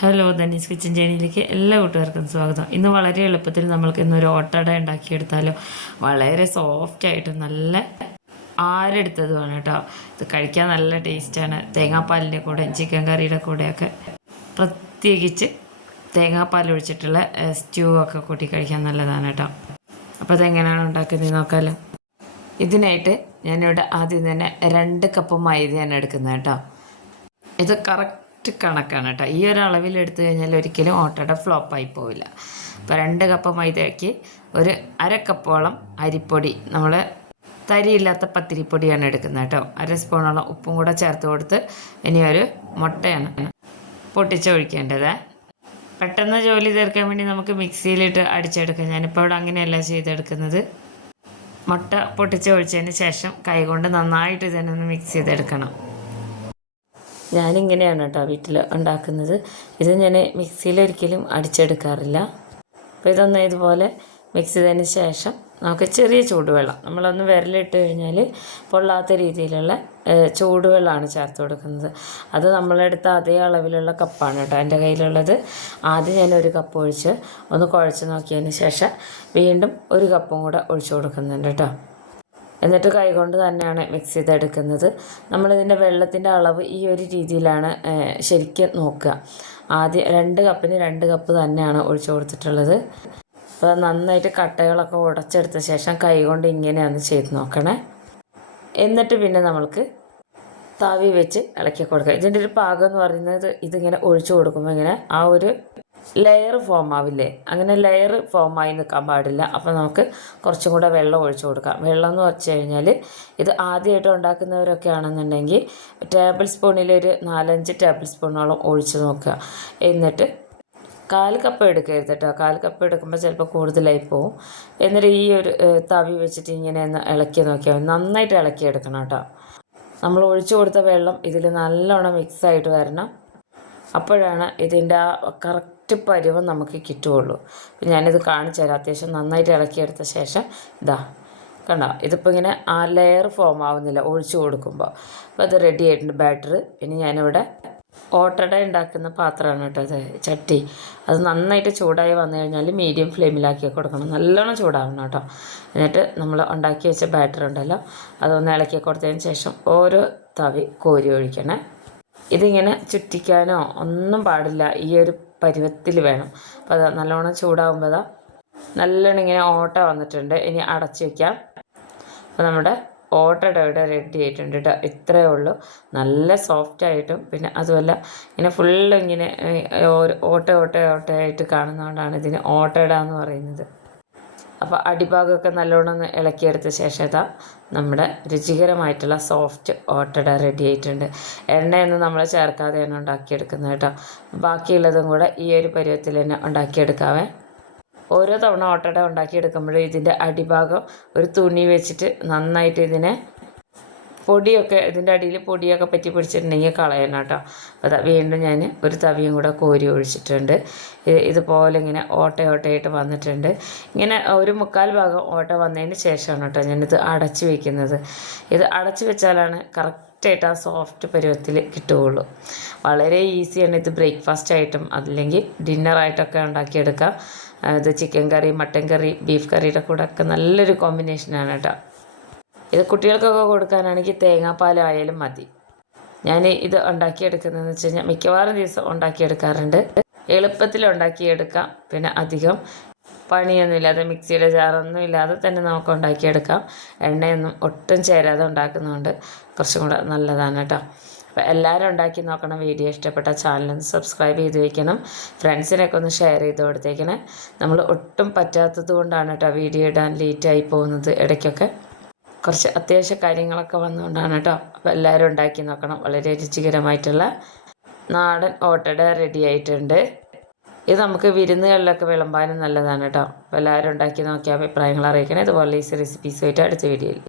Hello Dhani's kitchen ജേണിയിലേക്ക് എല്ലാ കൂട്ടുകാർക്കും സ്വാഗതം. ഇന്ന് വളരെ എളുപ്പത്തിൽ നമ്മൾക്ക് ഇന്നൊരു ഓട്ടട ഉണ്ടാക്കിയെടുത്താലോ. വളരെ സോഫ്റ്റായിട്ട് നല്ല ആരെടുത്തതുമാണ് കേട്ടോ. ഇത് കഴിക്കാൻ നല്ല ടേസ്റ്റാണ്. തേങ്ങാപ്പാലിൻ്റെ കൂടെ ചിക്കൻ കറിയുടെ കൂടെയൊക്കെ പ്രത്യേകിച്ച് തേങ്ങാപ്പാൽ ഒഴിച്ചിട്ടുള്ള സ്റ്റ്യൂ ഒക്കെ കൂട്ടി കഴിക്കാൻ നല്ലതാണ് കേട്ടോ. അപ്പോൾ അതെങ്ങനെയാണ് ഉണ്ടാക്കുന്നത് നോക്കാമല്ലോ. ഇതിനായിട്ട് ഞാനിവിടെ ആദ്യം തന്നെ 2 കപ്പ് മൈദയാണ് എടുക്കുന്നത് കേട്ടോ. ഇത് കറക്റ്റ് കണക്കാണ് കേട്ടോ. ഈ ഒരു അളവിൽ എടുത്തു കഴിഞ്ഞാൽ ഒരിക്കലും ഓട്ടട ഫ്ലോപ്പായി പോവില്ല. അപ്പോൾ 2 കപ്പ് മൈദയ്ക്ക് ഒരു 1/2 കപ്പോളം അരിപ്പൊടി, നമ്മൾ തരിയില്ലാത്ത പത്തിരിപ്പൊടിയാണ് എടുക്കുന്നത് കേട്ടോ. 1 സ്പൂണോളം ഉപ്പും കൂടെ ചേർത്ത് കൊടുത്ത് ഇനി ഒരു മുട്ടയാണ് പൊട്ടിച്ചൊഴിക്കേണ്ടത്. പെട്ടെന്ന് ജോലി തീർക്കാൻ വേണ്ടി നമുക്ക് മിക്സിയിലിട്ട് അടിച്ചെടുക്കാം. ഞാനിപ്പോൾ ഇവിടെ അങ്ങനെയല്ല ചെയ്തെടുക്കുന്നത്. മുട്ട പൊട്ടിച്ചൊഴിച്ചതിന് ശേഷം കൈകൊണ്ട് നന്നായിട്ട് ഇതിനെ ഒന്ന് മിക്സ് ചെയ്തെടുക്കണം. ഞാനിങ്ങനെയാണ് കേട്ടോ വീട്ടിൽ ഉണ്ടാക്കുന്നത്. ഇത് ഞാൻ മിക്സിയിലൊരിക്കലും അടിച്ചെടുക്കാറില്ല. അപ്പോൾ ഇതൊന്ന് ഇതുപോലെ മിക്സ് ചെയ്തതിന് ശേഷം നമുക്ക് ചെറിയ ചൂടുവെള്ളം, നമ്മളൊന്ന് വിരലിട്ട് കഴിഞ്ഞാൽ പൊള്ളാത്ത രീതിയിലുള്ള ചൂടുവെള്ളമാണ് ചേർത്ത് കൊടുക്കുന്നത്. അത് നമ്മളെടുത്ത അതേ അളവിലുള്ള കപ്പാണ് കേട്ടോ എൻ്റെ കയ്യിലുള്ളത്. ആദ്യം ഞാൻ 1 കപ്പ് ഒഴിച്ച് ഒന്ന് കുഴച്ച് നോക്കിയതിന് ശേഷം വീണ്ടും 1 കപ്പും കൂടെ ഒഴിച്ചു കൊടുക്കുന്നുണ്ട് കേട്ടോ. എന്നിട്ട് കൈകൊണ്ട് തന്നെയാണ് മിക്സ് ചെയ്തെടുക്കുന്നത്. നമ്മളിതിൻ്റെ വെള്ളത്തിൻ്റെ അളവ് ഈ ഒരു രീതിയിലാണ് ശരിക്കും നോക്കുക. ആദ്യം 2 കപ്പിന് 2 കപ്പ് തന്നെയാണ് ഒഴിച്ചു കൊടുത്തിട്ടുള്ളത്. അപ്പോൾ നന്നായിട്ട് കട്ടകളൊക്കെ ഉടച്ചെടുത്ത ശേഷം കൈകൊണ്ട് ഇങ്ങനെയാണ് ചെയ്ത് നോക്കണേ. എന്നിട്ട് പിന്നെ നമ്മൾക്ക് തവി വെച്ച് ഇളക്കി കൊടുക്കുക. ഇതിൻ്റെ ഒരു പാകം എന്ന് പറയുന്നത് ഇതിങ്ങനെ ഒഴിച്ചു കൊടുക്കുമ്പോൾ ഇങ്ങനെ ആ ഒരു ലെയർ ഫോം ആവില്ലേ, അങ്ങനെ ലെയർ ഫോമായി നിൽക്കാൻ പാടില്ല. അപ്പോൾ നമുക്ക് കുറച്ചും കൂടെ വെള്ളം ഒഴിച്ചു കൊടുക്കാം. വെള്ളം എന്ന് വെച്ച് കഴിഞ്ഞാൽ ഇത് ആദ്യമായിട്ട് ഉണ്ടാക്കുന്നവരൊക്കെ ആണെന്നുണ്ടെങ്കിൽ ടേബിൾ സ്പൂണിലൊരു 4-5 ടേബിൾ സ്പൂണോളം ഒഴിച്ച് നോക്കുക. എന്നിട്ട് 1/4 കപ്പ് എടുക്കരുത് കേട്ടോ. 1/4 കപ്പ് എടുക്കുമ്പോൾ ചിലപ്പോൾ കൂടുതലായി പോവും. എന്നിട്ട് ഈ ഒരു തവി വെച്ചിട്ട് ഇങ്ങനെ ഒന്ന് ഇളക്കി നോക്കിയാൽ നന്നായിട്ട് ഇളക്കിയെടുക്കണം കേട്ടോ. നമ്മൾ ഒഴിച്ചു കൊടുത്ത വെള്ളം ഇതിൽ നല്ലോണം മിക്സായിട്ട് വരണം. അപ്പോഴാണ് ഇതിൻ്റെ ആ കറക്റ്റ് പരുവം നമുക്ക് കിട്ടുകയുള്ളൂ. ഞാനിത് കാണിച്ചു തരാം. അത്യാവശ്യം നന്നായിട്ട് ഇളക്കിയെടുത്ത ശേഷം ഇതാ കണ്ടോ, ഇതിപ്പോൾ ഇങ്ങനെ ആ ലെയർ ഫോം ആവുന്നില്ല ഒഴിച്ചു കൊടുക്കുമ്പോൾ. അപ്പോൾ അത് റെഡി ആയിട്ടുണ്ട് ബാറ്റർ. ഇനി ഞാനിവിടെ ഓട്ടട ഉണ്ടാക്കുന്ന പാത്രമാണ് കേട്ടോ അത്, ചട്ടി. അത് നന്നായിട്ട് ചൂടായി വന്നു കഴിഞ്ഞാൽ മീഡിയം ഫ്ലെയിമിലാക്കി കൊടുക്കണം. നല്ലോണം ചൂടാവണം കേട്ടോ. എന്നിട്ട് നമ്മൾ ഉണ്ടാക്കി വെച്ച ബാറ്റർ ഉണ്ടല്ലോ അതൊന്ന് ഇളക്കി കൊടുത്തതിന് ശേഷം ഓരോ തവി കോരി ഒഴിക്കണേ. ഇതിങ്ങനെ ചുറ്റിക്കാനോ ഒന്നും പാടില്ല. ഈ ഒരു പരുവത്തിൽ വേണം. അപ്പോൾ അത് നല്ലോണം ചൂടാകുമ്പോൾ നല്ലോണം ഇങ്ങനെ ഓട്ട വന്നിട്ടുണ്ട്. ഇനി അടച്ചു വയ്ക്കാം. അപ്പോൾ നമ്മുടെ ഓട്ടട ഇവിടെ റെഡി ആയിട്ടുണ്ട് കേട്ടോ. ഇത്രയേ ഉള്ളൂ. നല്ല സോഫ്റ്റായിട്ടും പിന്നെ അതുമല്ല ഇങ്ങനെ ഫുള്ള് ഇങ്ങനെ ഓട്ടയായിട്ട് കാണുന്നതുകൊണ്ടാണ് ഇതിന് ഓട്ടട എന്ന് പറയുന്നത്. അപ്പോൾ അടിഭാഗമൊക്കെ നല്ലോണം ഒന്ന് ഇളക്കിയെടുത്ത ശേഷം ഇതാ നമ്മുടെ രുചികരമായിട്ടുള്ള സോഫ്റ്റ് ഓട്ടട റെഡി ആയിട്ടുണ്ട്. എണ്ണയൊന്നും നമ്മൾ ചേർക്കാതെയാണ് ഉണ്ടാക്കിയെടുക്കുന്നത് കേട്ടോ. ബാക്കിയുള്ളതും കൂടെ ഈ ഒരു പരുവത്തിൽ തന്നെ ഉണ്ടാക്കിയെടുക്കാവേ. ഓരോ തവണ ഓട്ടട ഉണ്ടാക്കിയെടുക്കുമ്പോഴും ഇതിൻ്റെ അടിഭാഗം ഒരു തുണി വെച്ചിട്ട് നന്നായിട്ട് ഇതിനെ പൊടിയൊക്കെ ഇതിൻ്റെ അടിയിൽ പൊടിയൊക്കെ പറ്റി പിടിച്ചിട്ടുണ്ടെങ്കിൽ കളയണം കേട്ടോ. അപ്പോൾ വീണ്ടും ഞാൻ ഒരു തവിയും കൂടെ കോരി ഒഴിച്ചിട്ടുണ്ട്. ഇതുപോലെ ഇങ്ങനെ ഓട്ടയായിട്ട് വന്നിട്ടുണ്ട്. ഇങ്ങനെ ഒരു 1/4 ഭാഗം ഓട്ട വന്നതിന് ശേഷമാണ് കേട്ടോ ഞാനിത് അടച്ചു വയ്ക്കുന്നത്. ഇത് അടച്ചു വെച്ചാലാണ് കറക്റ്റായിട്ട് ആ സോഫ്റ്റ് പരുവത്തിൽ കിട്ടുകയുള്ളൂ. വളരെ ഈസിയാണ്. ഇത് ബ്രേക്ക്ഫാസ്റ്റ് ആയിട്ടും അല്ലെങ്കിൽ ഡിന്നറായിട്ടൊക്കെ ഉണ്ടാക്കിയെടുക്കാം. ഇത് ചിക്കൻ കറി, മട്ടൻ കറി, ബീഫ് കറിയുടെ കൂടെ ഒക്കെ നല്ലൊരു കോമ്പിനേഷനാണ് കേട്ടോ. ഇത് കുട്ടികൾക്കൊക്കെ കൊടുക്കാനാണെങ്കിൽ തേങ്ങാപ്പാലായാലും മതി. ഞാൻ ഇത് ഉണ്ടാക്കിയെടുക്കുന്നതെന്ന് വെച്ച് കഴിഞ്ഞാൽ മിക്കവാറും ദിവസം ഉണ്ടാക്കിയെടുക്കാറുണ്ട്. എളുപ്പത്തിൽ ഉണ്ടാക്കിയെടുക്കാം. പിന്നെ അധികം പണിയൊന്നുമില്ലാതെ മിക്സിയുടെ ജാറൊന്നും ഇല്ലാതെ തന്നെ നമുക്ക് ഉണ്ടാക്കിയെടുക്കാം. എണ്ണയൊന്നും ഒട്ടും ചേരാതെ ഉണ്ടാക്കുന്നതുകൊണ്ട് കുറച്ചും കൂടെ നല്ലതാണ് കേട്ടോ. അപ്പോൾ എല്ലാവരും ഉണ്ടാക്കി നോക്കണം. വീഡിയോ ഇഷ്ടപ്പെട്ട ചാനലൊന്ന് സബ്സ്ക്രൈബ് ചെയ്ത് വയ്ക്കണം. ഫ്രണ്ട്സിനൊക്കെ ഒന്ന് ഷെയർ ചെയ്ത് കൊടുത്തേക്കണേ. നമ്മൾ ഒട്ടും പറ്റാത്തത് കൊണ്ടാണ് കേട്ടോ വീഡിയോ ഇടാൻ ലേറ്റായി പോകുന്നത്. ഇടയ്ക്കൊക്കെ കുറച്ച് അത്യാവശ്യ കാര്യങ്ങളൊക്കെ വന്നുകൊണ്ടാണ് കേട്ടോ. അപ്പോൾ എല്ലാവരും ഉണ്ടാക്കി നോക്കണം. വളരെ രുചികരമായിട്ടുള്ള നാടൻ ഓട്ടട റെഡി ആയിട്ടുണ്ട്. ഇത് നമുക്ക് വിരുന്നുകളിലൊക്കെ വിളമ്പാനും നല്ലതാണ് കേട്ടോ. അപ്പോൾ എല്ലാവരും ഉണ്ടാക്കി നോക്കിയ അഭിപ്രായങ്ങൾ അറിയിക്കണേ. ഇതുപോലെ ഈസി റെസിപ്പീസുമായിട്ട് അടുത്ത വീഡിയോയിൽ